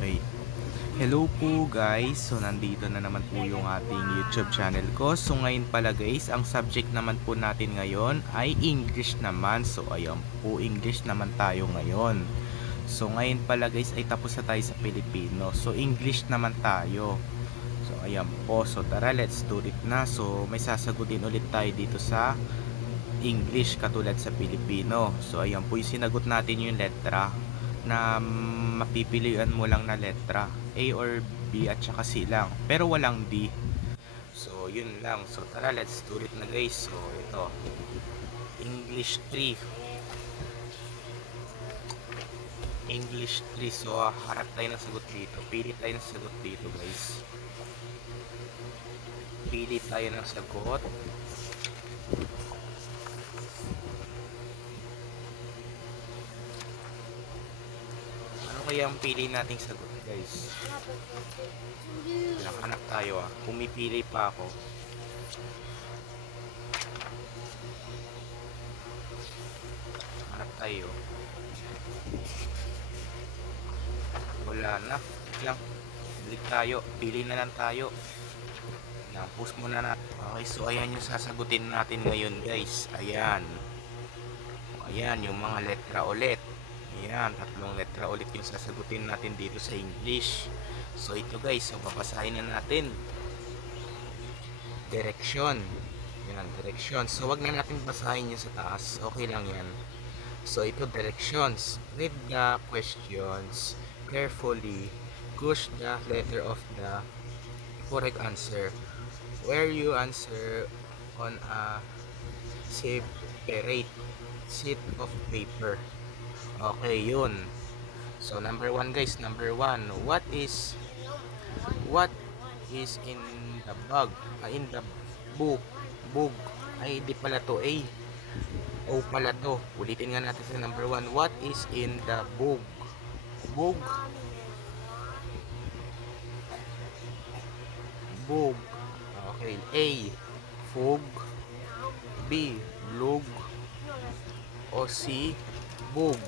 Okay. Hello po guys. So nandito na naman po yung ating YouTube channel ko. So ngayon pala guys, ang subject naman po natin ngayon ay English naman. So ayan po, English naman tayo ngayon. So ngayon pala guys ay tapos na tayo sa Pilipino. So English naman tayo. So ayan po. So tara, let's do it na. So may sasagutin ulit tayo dito sa English katulad sa Pilipino. So ayan po yung sinagot natin yung letra na mapipilian mo lang na letra A or B at saka C lang, pero walang D. So yun lang. So tara, let's do it na guys. So ito, English 3. English 3. So harap tayo ng sagot dito. Pili tayo ng sagot dito guys. Pili tayo ng sagot. Ano kaya ang pili nating sagot guys? Hanap tayo ah. Pumipili pa ako. Hanap tayo. Wala na. Lang. Balik tayo. Pili na lang tayo. Yan, post muna natin. Okay, so ayan yung sasagutin natin ngayon guys. Ayan. Ayan yung mga letra ulit. Ayan, tatlong letra ulit yung sasagutin natin dito sa English. So ito guys, so babasahin na natin. Direction. Yan, direction. So wag na natin basahin yung sa taas. Okay lang yan. So ito, directions. Read the questions carefully. Push the letter of the correct answer. Where you answer on a separate sheet of paper. Okay, yun. So number 1 guys, number 1. What is in the bag? In the book. Book. Ay, di pala to A. O pala to. Ulitin nga natin sa number 1. What is in the book? Book. Book. Okay. A. Fog. B. Lug. O C. Bug.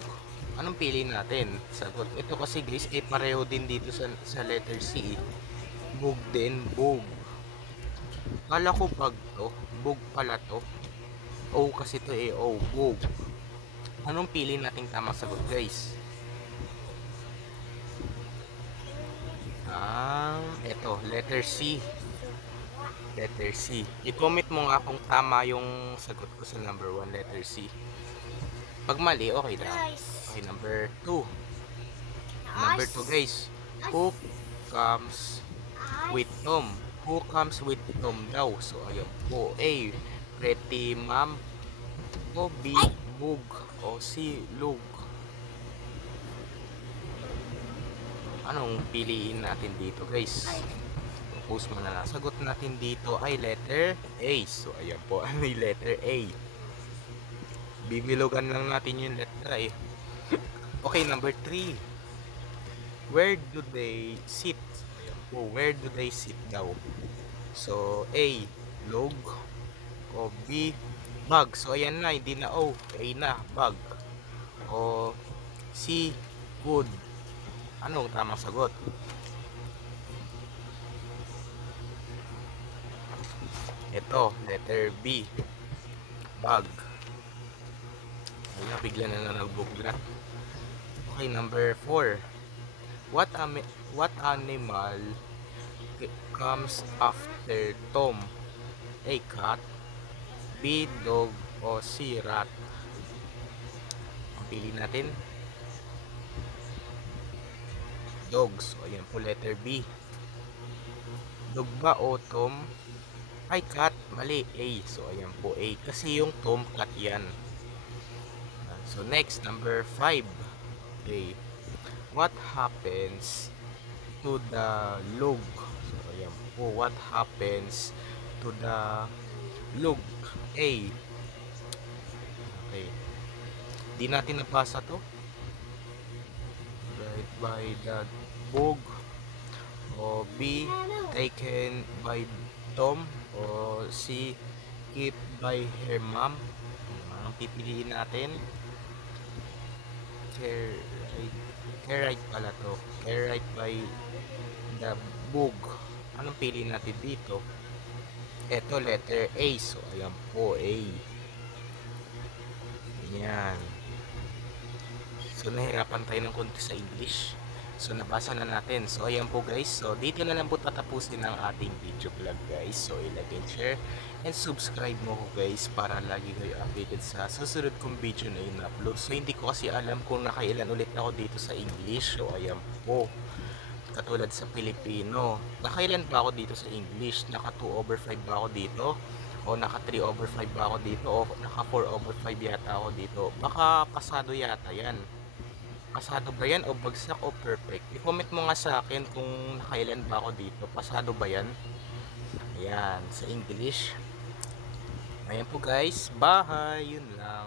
Anong pili natin? Sagot. Ito kasi guys, pareho din dito sa letter C. Bug din. Bug. Kala ko bag to. Bug pala to. O kasi to O. Bug. Anong pili nating tamang sagot guys? Ito. Letter C. Letter C. I-comment mo nga kung tama yung sagot ko sa number 1, letter C. Pag mali, okay lang. Okay, number 2. Number 2 guys. Who comes with Tom? Who comes with Tom daw? So, ayun po. A. Pretty mom. O B. Bug. O C. Lug. Anong piliin natin dito guys? Post mo na lang. Sagot natin dito ay letter A. So, ayan po. Ano yung letter A? Bibilugan lang natin yung letra eh. Okay, number 3. Where do they sit? Ayan po. Where do they sit daw? So, A. Log. O B. Bag. So, ayan na. Hindi na O. A na. Bag. O C. Wood. Anong tamang sagot? Ito, letter B. Bag. Wala, bigla na lang nagbuglat. Okay, number 4. What animal comes after Tom? A. Cat. B. Dog. O C. Rat. Ang pili natin. Dogs. O yan po, letter B. Dog ba o Tom? Ay, cat. Mali. A. So, ayan po A. Kasi yung Tom, cat yan. So, next. Number 5. Okay. What happens to the log? So, ayan po. What happens to the log? A. Okay. Di natin nabasa to. Right by the bog. O B. Taken by Tom. O C. Keep by her mom. Anong pipiliin natin? Airite pala to. Airite by the Boog. Anong pili natin dito? Ito, letter A. So, ayan po, A. Yan. So, nahirapan tayo ng konti sa English. So, nabasa na natin. So, ayan po guys. So, dito na lang po tatapusin ang ating video vlog guys. So, i-like and share and subscribe mo ko guys para lagi kayo updated sa susunod kong video na in-upload. So, hindi ko kasi alam kung nakailan ulit ako dito sa English. So, ayan po. Katulad sa Pilipino. Nakailan ba ako dito sa English? Naka 2/5 ba ako dito? O naka 3/5 ba ako dito? O naka 4/5 yata ako dito? Baka pasado yata yan. Pasado ba yan o bagsak o perfect? I-comment mo nga sa akin kung nakailan ba ako dito. Pasado ba yan? Ayan, sa English. Ayan po guys, bye! Yun lang.